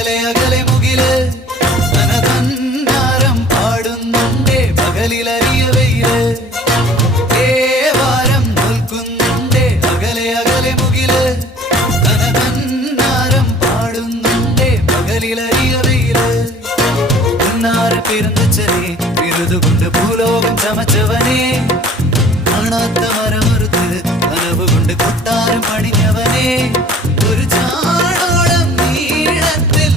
അകലെ അകലെ മുകില് തനതന്നാരം പാടുന്നുണ്ടേ പകലിലറിയ വെയില് ഏവാരം നോൽക്കുന്നുണ്ടേ അകലെ അകലെ മുകില് തനതന്നാരം പാടുന്നുണ്ടേ പകലിലറിയ വെയില് ഉന്നാറ് പിറന്നച്ചനെ വിരുതുകൊണ്ട് ഭൂലോകം ചമച്ചവനെ കാണാത്ത മരമറുത്ത് കനവ് കൊണ്ട് കൊട്ടാരം പണിഞ്ഞവനെ